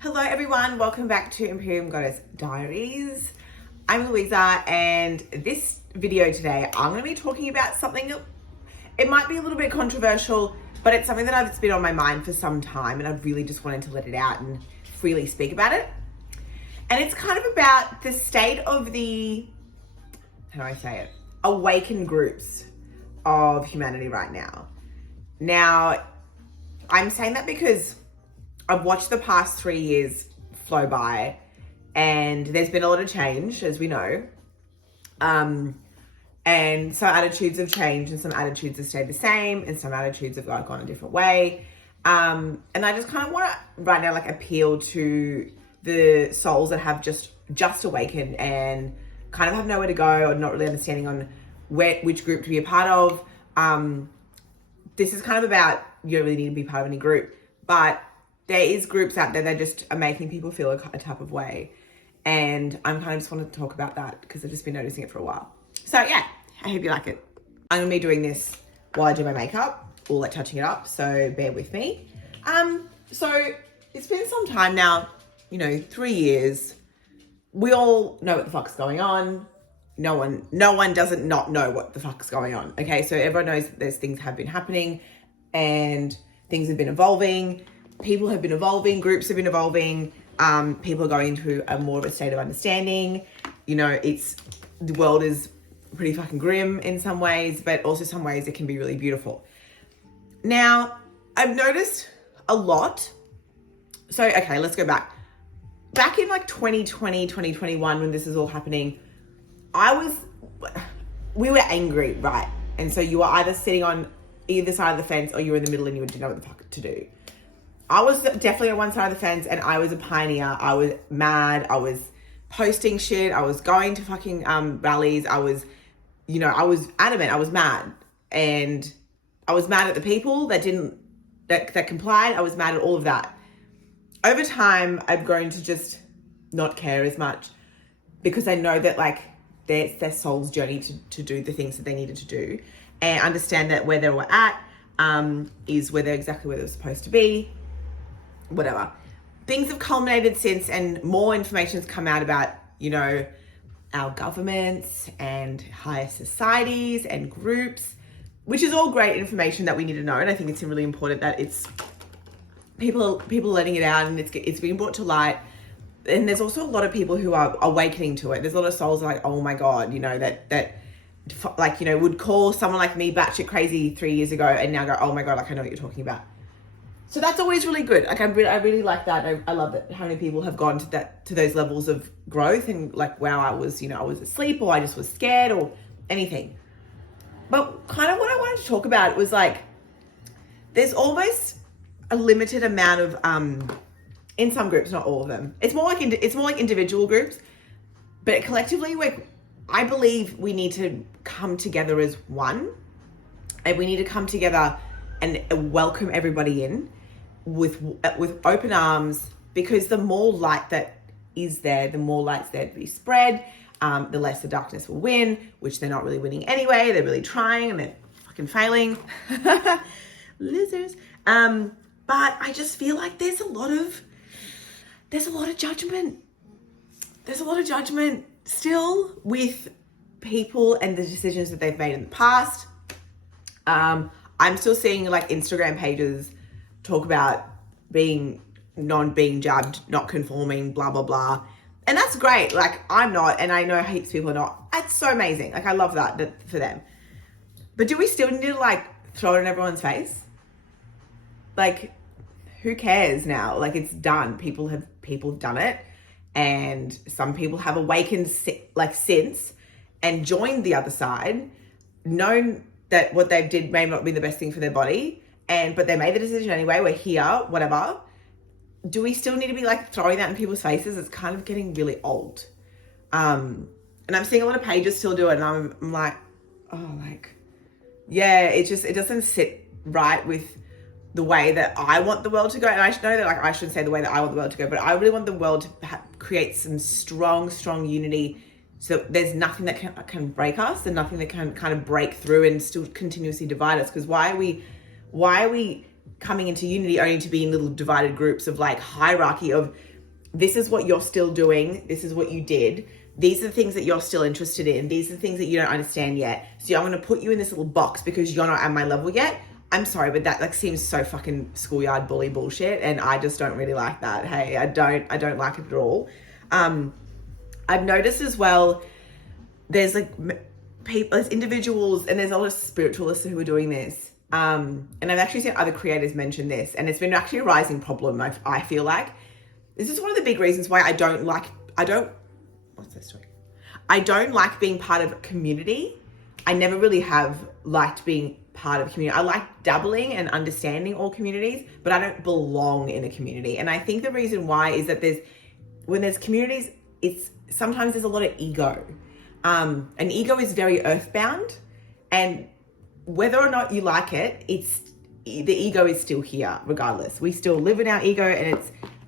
Hello everyone, welcome back to Imperium Goddess Diaries. I'm Louisa, and this video today I'm going to be talking about something that it might be a little bit controversial, but it's something that's been on my mind for some time and I really just wanted to let it out and freely speak about it. And it's kind of about the state of the, how do I say it, awakened groups of humanity right now. Now, I'm saying that because I've watched the past 3 years flow by and there's been a lot of change, as we know. And some attitudes have changed and some attitudes have stayed the same and some attitudes have gone a different way. And I just kind of want to right now appeal to the souls that have just awakened and kind of have nowhere to go or not really understanding on which group to be a part of. This is kind of about, you don't really need to be part of any group, but there is groups out there that just are making people feel a type of way. And I'm kind of just wanted to talk about that because I've just been noticing it for a while. So yeah, I hope you like it. I'm gonna be doing this while I do my makeup, or touching it up, so bear with me. So it's been some time now, 3 years. We all know what the fuck's going on. No one doesn't not know what the fuck's going on. Okay, so everyone knows that there's things have been happening and things have been evolving. People have been evolving, groups have been evolving, people are going into a more of a state of understanding. The world is pretty fucking grim in some ways, but also some ways it can be really beautiful. Now, I've noticed a lot. So, okay, let's go back. Back in 2020, 2021, when this is all happening, we were angry, right? And so you were either sitting on either side of the fence or you were in the middle and you didn't know what the fuck to do. I was definitely on one side of the fence and I was a pioneer. I was mad. I was posting shit. I was going to fucking rallies. I was adamant. I was mad. And I was mad at the people that complied. I was mad at all of that. Over time, I've grown to just not care as much because I know that their soul's journey to do the things that they needed to do and understand that where they were at is exactly where they're supposed to be. Whatever. Things have culminated since and more information has come out about, our governments and higher societies and groups, which is all great information that we need to know. And I think it's really important that it's people letting it out and it's being brought to light. And there's also a lot of people who are awakening to it. There's a lot of souls like, oh my God, would call someone like me batshit crazy 3 years ago and now go, oh my God, I know what you're talking about. So that's always really good. I really like that. I love that how many people have gone to those levels of growth and wow, I was asleep or I just was scared or anything. But kind of what I wanted to talk about was there's almost a limited amount of, in some groups, not all of them. It's more like individual groups, but collectively, I believe we need to come together as one, and we need to come together and welcome everybody in with open arms, because the more light that is there, the more light's there to be spread, the less the darkness will win, which they're not really winning anyway. They're really trying and they're fucking failing. Losers. But I just feel like there's a lot of judgment. There's a lot of judgment still with people and the decisions that they've made in the past. I'm still seeing Instagram pages talk about being jabbed, not conforming, blah, blah, blah. And that's great. I'm not, and I know heaps of people are not. It's so amazing. I love that for them. But do we still need to throw it in everyone's face? Who cares now? It's done. People have done it. And some people have awakened since and joined the other side, known that what they did may not be the best thing for their body, but they made the decision anyway. We're here, whatever. Do we still need to be throwing that in people's faces? It's kind of getting really old. And I'm seeing a lot of pages still do it, and I'm it doesn't sit right with the way that I want the world to go. And I know that I shouldn't say the way that I want the world to go, but I really want the world to create some strong unity. So there's nothing that can break us and nothing that can kind of break through and still continuously divide us. Because why are we coming into unity only to be in little divided groups of hierarchy of this is what you're still doing. This is what you did. These are the things that you're still interested in. These are the things that you don't understand yet. So I'm going to put you in this little box because you're not at my level yet. I'm sorry, but that like seems so fucking schoolyard bully bullshit. And I just don't really like that. Hey, I don't like it at all. I've noticed as well, there's like people, there's individuals, and there's a lot of spiritualists who are doing this. And I've actually seen other creators mention this, and it's been actually a rising problem. I feel like this is one of the big reasons why I don't like being part of a community. I never really have liked being part of a community. I like dabbling and understanding all communities, but I don't belong in a community. And I think the reason why is that when there's communities, sometimes there's a lot of ego. And ego is very earthbound, and whether or not you like it, the ego is still here regardless. We still live in our ego, and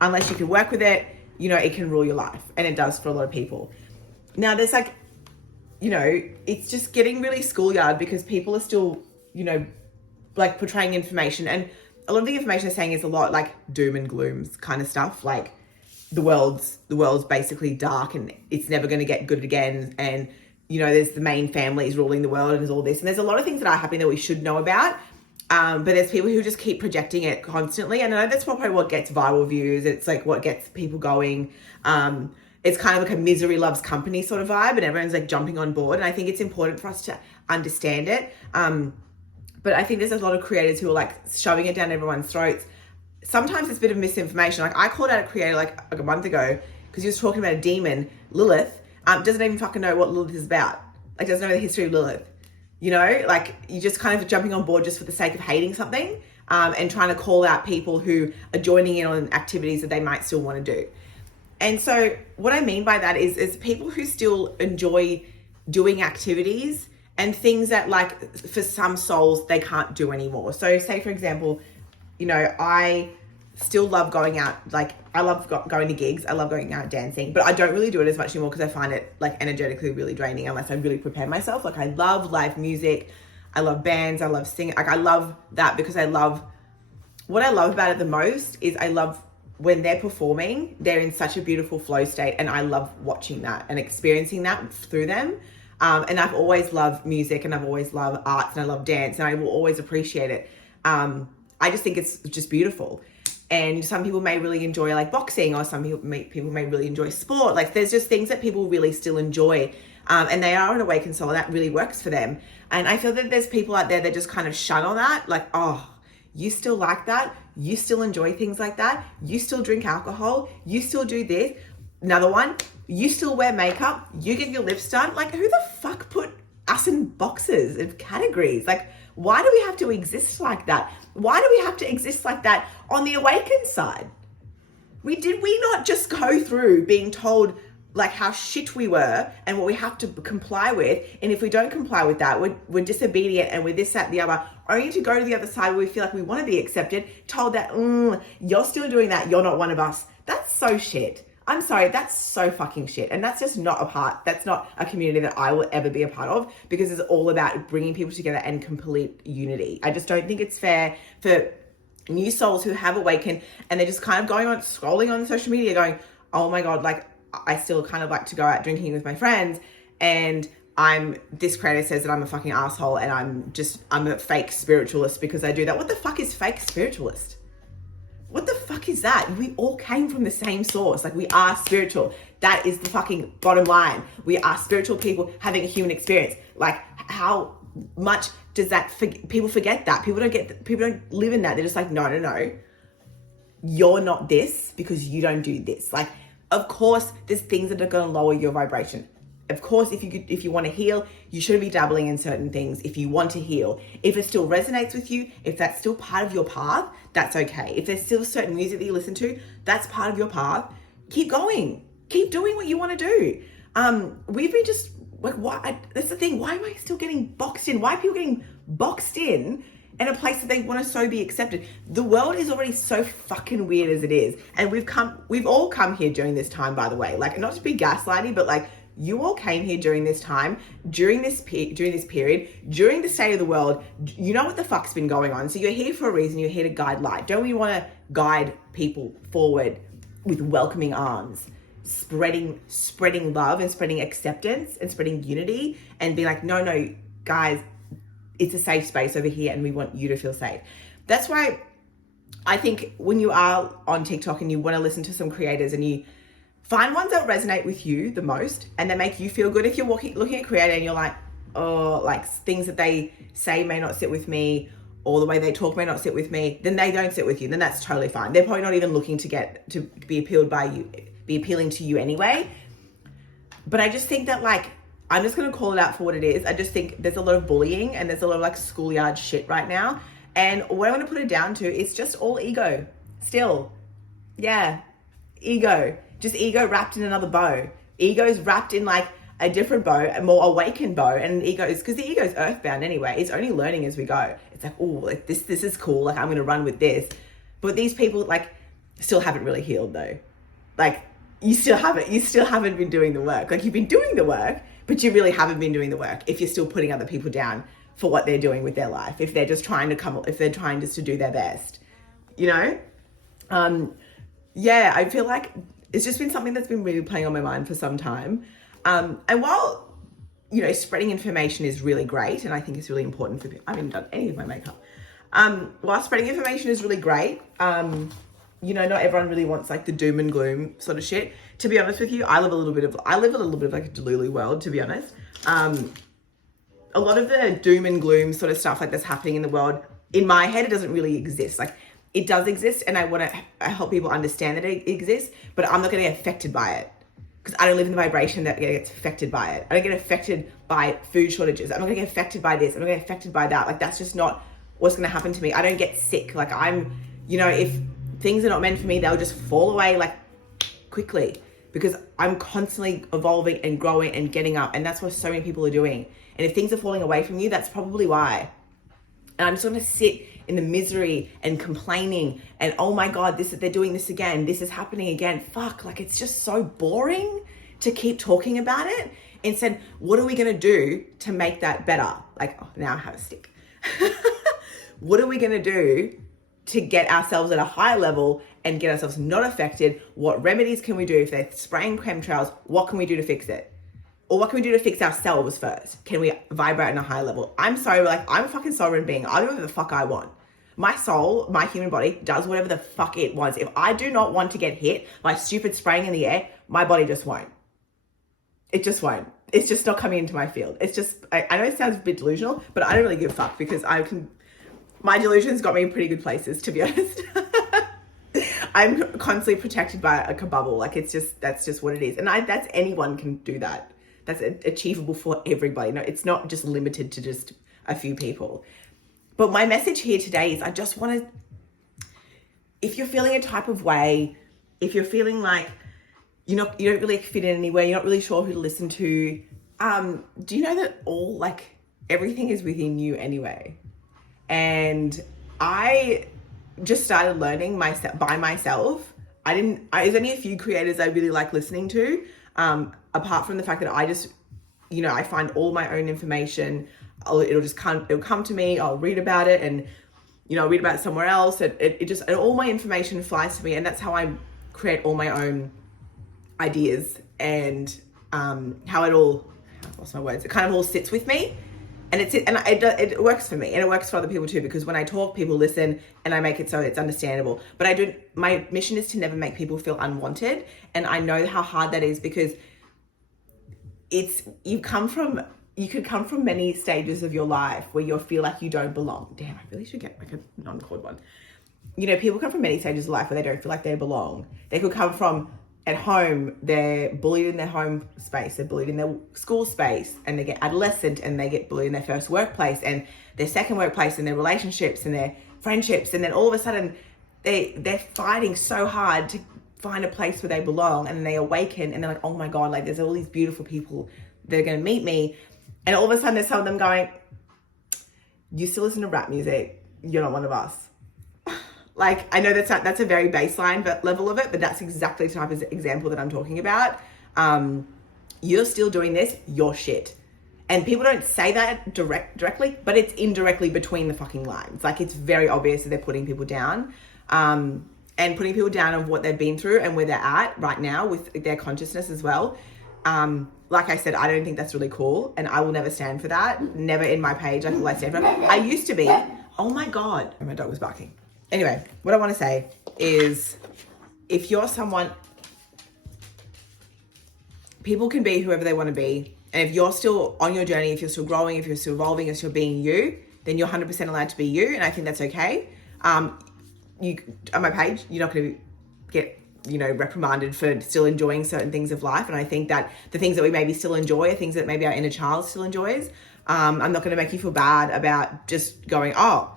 unless you can work with it, it can rule your life, and it does for a lot of people. Now there's it's just getting really schoolyard because people are still, like portraying information, and a lot of the information they're saying is a lot like doom and glooms kind of stuff, like the world's basically dark and it's never going to get good again, and there's the main families ruling the world, and there's all this, and there's a lot of things that are happening that we should know about, but there's people who just keep projecting it constantly, and I know that's probably what gets viral views. It's like what gets people going. It's kind of like a misery loves company sort of vibe, and everyone's like jumping on board, and I think it's important for us to understand it. But I think there's a lot of creators who are like shoving it down everyone's throats. Sometimes it's a bit of misinformation. Like I called out a creator like a month ago because he was talking about a demon, Lilith. Doesn't even fucking know what Lilith is about. Like doesn't know the history of Lilith. Like you just kind of jumping on board just for the sake of hating something, and trying to call out people who are joining in on activities that they might still want to do. And so what I mean by that is people who still enjoy doing activities and things that like for some souls they can't do anymore. So say for example, I still love going out. Like I love going to gigs. I love going out dancing, but I don't really do it as much anymore because I find it like energetically really draining unless I really prepare myself. Like I love live music. I love bands. I love singing. Like I love that because what I love about it the most is I love when they're performing, they're in such a beautiful flow state, and I love watching that and experiencing that through them. And I've always loved music, and I've always loved arts, and I love dance, and I will always appreciate it. I just think it's just beautiful. And some people may really enjoy like boxing, or some people may really enjoy sport. Like there's just things that people really still enjoy, and they are an awakened soul, and that really works for them. And I feel that there's people out there that just kind of shun on that, like, oh, you still like that? You still enjoy things like that? You still drink alcohol? You still do this? Another one, you still wear makeup? You get your lips done? Like, who the fuck put us in boxes of categories? Like, why do we have to exist like that? Why do we have to exist like that on the awakened side? Did we not just go through being told like how shit we were and what we have to comply with? And if we don't comply with that, we're disobedient and we're this, that, the other, only to go to the other side where we feel like we want to be accepted, told that, you're still doing that, you're not one of us. That's so shit. I'm sorry, that's so fucking shit. And that's just that's not a community that I will ever be a part of, because it's all about bringing people together and complete unity. I just don't think it's fair for new souls who have awakened and they're just kind of scrolling on social media going, oh my God, like I still kind of like to go out drinking with my friends, and this creator says that I'm a fucking asshole and I'm a fake spiritualist because I do that. What the fuck is fake spiritualist? What the fuck is that? We all came from the same source. Like we are spiritual. That is the fucking bottom line. We are spiritual people having a human experience. Like how much does that, people forget that. People don't live in that. They're just like, no. You're not this because you don't do this. Like, of course, there's things that are going to lower your vibration. Of course, if you want to heal, you shouldn't be dabbling in certain things if you want to heal. If it still resonates with you, if that's still part of your path, that's okay. If there's still certain music that you listen to, that's part of your path. Keep going. Keep doing what you want to do. We've been just like, why? That's the thing. Why am I still getting boxed in? Why are people getting boxed in a place that they want to so be accepted? The world is already so fucking weird as it is. And we've all come here during this time, by the way. Like, not to be gaslighty, but like, you all came here during this time, during this period, during the state of the world. You know what the fuck's been going on. So you're here for a reason. You're here to guide light. Don't we want to guide people forward? with welcoming arms, spreading love and spreading acceptance and spreading unity, and be like, no, guys, it's a safe space over here and we want you to feel safe. That's why I think when you are on TikTok and you want to listen to some creators and you find ones that resonate with you the most and that make you feel good. If you're looking at creator and you're like, oh, like things that they say may not sit with me, or the way they talk may not sit with me, then they don't sit with you. Then that's totally fine. They're probably not even looking to be appealing to you anyway. But I just think that, like, I'm just going to call it out for what it is. I just think there's a lot of bullying and there's a lot of like schoolyard shit right now. And what I'm going to put it down to is just all ego still. Yeah. Ego, just ego wrapped in another bow. Ego's wrapped in like a different bow, a more awakened bow, and ego is, because the ego is earthbound anyway. It's only learning as we go. It's like, oh, like this is cool. Like, I'm going to run with this. But these people like still haven't really healed though. Like you still haven't been doing the work. Like, you've been doing the work, but you really haven't been doing the work if you're still putting other people down for what they're doing with their life. If they're just trying just to do their best, you know? Yeah, I feel like it's just been something that's been really playing on my mind for some time. And while, you know, spreading information is really great, and I think it's really important for people, I haven't done any of my makeup. While spreading information is really great, you know, not everyone really wants like the doom and gloom sort of shit. To be honest with you, I live a little bit of like a Delulu world, to be honest. A lot of the doom and gloom sort of stuff like that's happening in the world, in my head, it doesn't really exist. Like, it does exist, and I want to help people understand that it exists, but I'm not going to get affected by it because I don't live in the vibration that gets affected by it. I don't get affected by food shortages. I'm not going to get affected by this. I'm not going to get affected by that. Like, that's just not what's going to happen to me. I don't get sick. Like, I'm, you know, if things are not meant for me, they'll just fall away like quickly, because I'm constantly evolving and growing and getting up, and that's what so many people are doing. And if things are falling away from you, that's probably why. And I'm just going to sit in the misery and complaining and, oh my God, they're doing this again. This is happening again. Fuck, like, it's just so boring to keep talking about it. Instead, what are we going to do to make that better? Like, oh, now I have a stick. What are we going to do to get ourselves at a higher level and get ourselves not affected? What remedies can we do? If they're spraying chemtrails, what can we do to fix it? Or what can we do to fix ourselves first? Can we vibrate on a high level? I'm sorry, but like, I'm a fucking sovereign being. I do whatever the fuck I want. My soul, my human body, does whatever the fuck it wants. If I do not want to get hit by stupid spraying in the air, my body just won't. It just won't. It's just not coming into my field. It's just, I know it sounds a bit delusional, but I don't really give a fuck, because my delusions got me in pretty good places, to be honest. I'm constantly protected by a bubble. Like, that's just what it is. And that's anyone can do that. That's achievable for everybody. No, it's not just limited to just a few people. But my message here today is, I just want to, if you're feeling a type of way, if you're feeling like you don't really fit in anywhere, you're not really sure who to listen to, do you know that everything is within you anyway? And I just started learning by myself. There's only a few creators I really like listening to, apart from the fact that I just, you know, I find all my own information. It'll come to me. I'll read about it, and, you know, I'll read about it somewhere else. And all my information flies to me, and that's how I create all my own ideas, and how it all, I've lost my words. It kind of all sits with me, and it works for me, and it works for other people too, because when I talk, people listen, and I make it so it's understandable. But my mission is to never make people feel unwanted, and I know how hard that is, because you could come from many stages of your life where you feel like you don't belong. Damn, I really should get like a non-cord one. You know, people come from many stages of life where they don't feel like they belong. They could come from, at home, they're bullied in their home space, they're bullied in their school space, and they get adolescent and they get bullied in their first workplace and their second workplace and their relationships and their friendships. And then all of a sudden they're fighting so hard to find a place where they belong, and they awaken and they're like, oh my God, like, there's all these beautiful people that are going to meet me. And all of a sudden there's some of them going, you still listen to rap music, you're not one of us. Like, I know that's a very baseline level of it, but that's exactly the type of example that I'm talking about. You're still doing this, you're shit. And people don't say that directly, but it's indirectly between the fucking lines. Like, it's very obvious that they're putting people down. And and putting people down on what they've been through and where they're at right now with their consciousnness as well. Like I said, I don't think that's really cool, and I will never stand for that. Never in my page like will I stand for it. I used to be. Oh my God. My dog was barking. Anyway, what I want to say is, if you're someone, people can be whoever they want to be. And if you're still on your journey, if you're still growing, if you're still evolving, if you're being you, then you're 100% allowed to be you. And I think that's okay. You on my page, you're not going to get, reprimanded for still enjoying certain things of life. And I think that the things that we maybe still enjoy are things that maybe our inner child still enjoys. I'm not going to make you feel bad about just going, oh,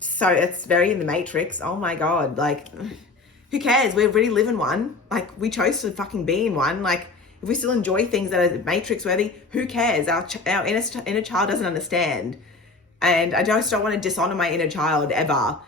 so it's very in the Matrix. Oh my God. Like, who cares? We're already living one. Like, we chose to fucking be in one. Like, if we still enjoy things that are Matrix worthy, who cares? Our inner child doesn't understand. And I just don't want to dishonor my inner child ever,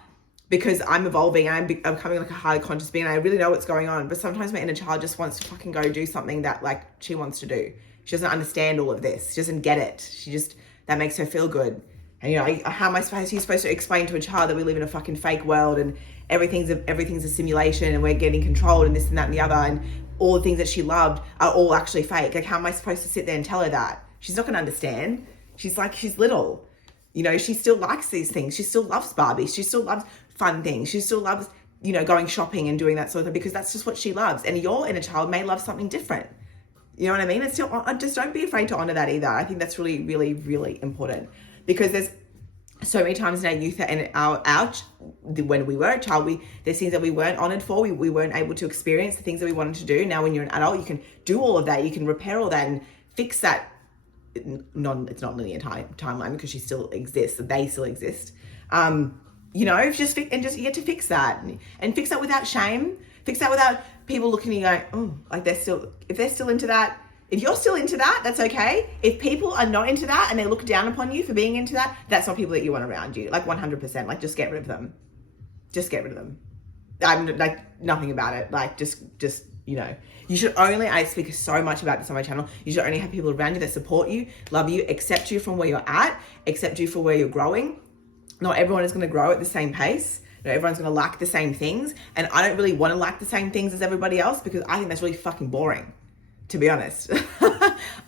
because I'm evolving and I'm becoming like a highly conscious being, and I really know what's going on. But sometimes my inner child just wants to fucking go do something that like she wants to do. She doesn't understand all of this. She doesn't get it. That makes her feel good. And how am I supposed to explain to a child that we live in a fucking fake world and everything's a simulation and we're getting controlled and this and that and the other, and all the things that she loved are all actually fake? Like, how am I supposed to sit there and tell her that? She's not going to understand. She's little. She still likes these things. She still loves Barbies. She still loves fun things. She still loves, going shopping and doing that sort of thing, because that's just what she loves. And your inner child may love something different. You know what I mean? It's still, just don't be afraid to honor that either. I think that's really, really, really important, because there's so many times in our youth and when we were a child, there's things that we weren't honored for. We weren't able to experience the things that we wanted to do. Now, when you're an adult, you can do all of that. You can repair all that and fix that. It's not linear timeline, because she still exists. They still exist. You get to fix that and fix that without shame. Fix that without people looking at you going, oh, like if they're still into that. If you're still into that, that's okay. If people are not into that and they look down upon you for being into that, that's not people that you want around you. Like 100%. Like, just get rid of them. Just get rid of them. I'm like, nothing about it. Like, just you should only, I speak so much about this on my channel, you should only have people around you that support you, love you, accept you from where you're at, accept you for where you're growing. Not everyone is going to grow at the same pace. Not everyone's going to like the same things. And I don't really want to like the same things as everybody else, because I think that's really fucking boring, to be honest.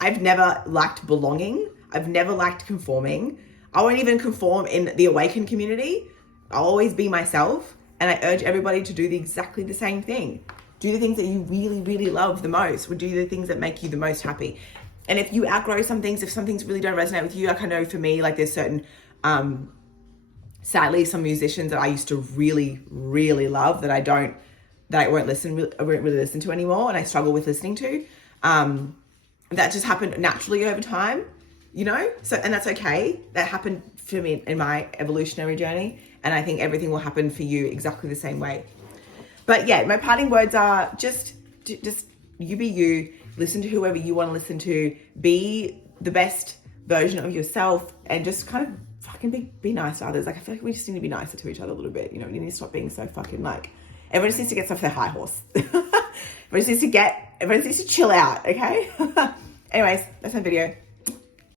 I've never liked belonging. I've never liked conforming. I won't even conform in the awakened community. I'll always be myself. And I urge everybody to do exactly the same thing. Do the things that you really, really love the most, or do the things that make you the most happy. And if you outgrow some things, if some things really don't resonate with you, like I know for me, like there's certain, sadly, some musicians that I used to really, really love that I won't really listen to anymore, and I struggle with listening to. That just happened naturally over time, so, and that's okay. That happened for me in my evolutionary journey, and I think everything will happen for you exactly the same way. But yeah, my parting words are just you be you, listen to whoever you want to listen to, be the best version of yourself, and just kind of fucking be nice to others. Like, I feel like we just need to be nicer to each other a little bit. You need to stop being so fucking like, everyone just needs to get off their high horse. everyone just needs to chill out, okay? Anyways, that's my video.